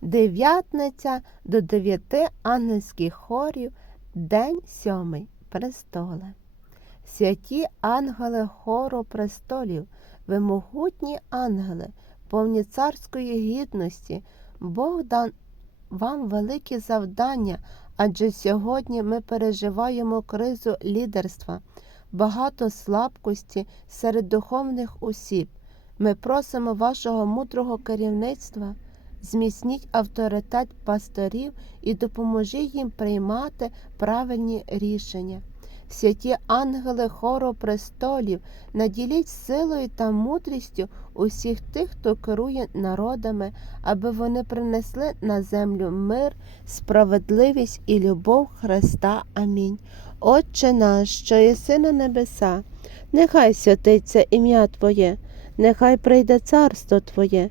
дев'ятниця до дев'яти ангельських хорів, день сьомий престоле. Святі ангели хору престолів, ви могутні ангели, повні царської гідності, Бог дан вам великі завдання, адже сьогодні ми переживаємо кризу лідерства, багато слабкості серед духовних осіб. Ми просимо вашого мудрого керівництва, зміцніть авторитет пасторів і допоможіть їм приймати правильні рішення. Святі ангели хору престолів, наділіть силою та мудрістю усіх тих, хто керує народами, аби вони принесли на землю мир, справедливість і любов Христа. Амінь. Отче наш, що єси на небеса, нехай святиться ім'я Твоє, нехай прийде царство Твоє,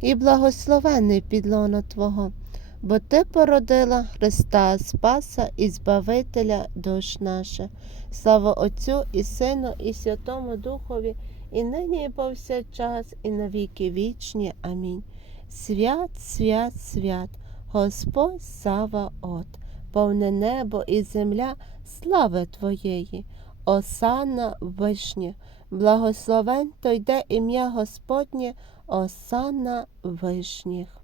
і благословенний підлона Твого, бо Ти породила Христа Спаса і Збавителя душ наших. Слава Отцю і Сину, і Святому Духові, і нині, і повсякчас, і навіки вічні. Амінь. Свят, свят, свят, Господь Саваот, повне небо і земля, слави Твоєї, осанна вишня, благословен то йде ім'я Господнє, осанна вишніх.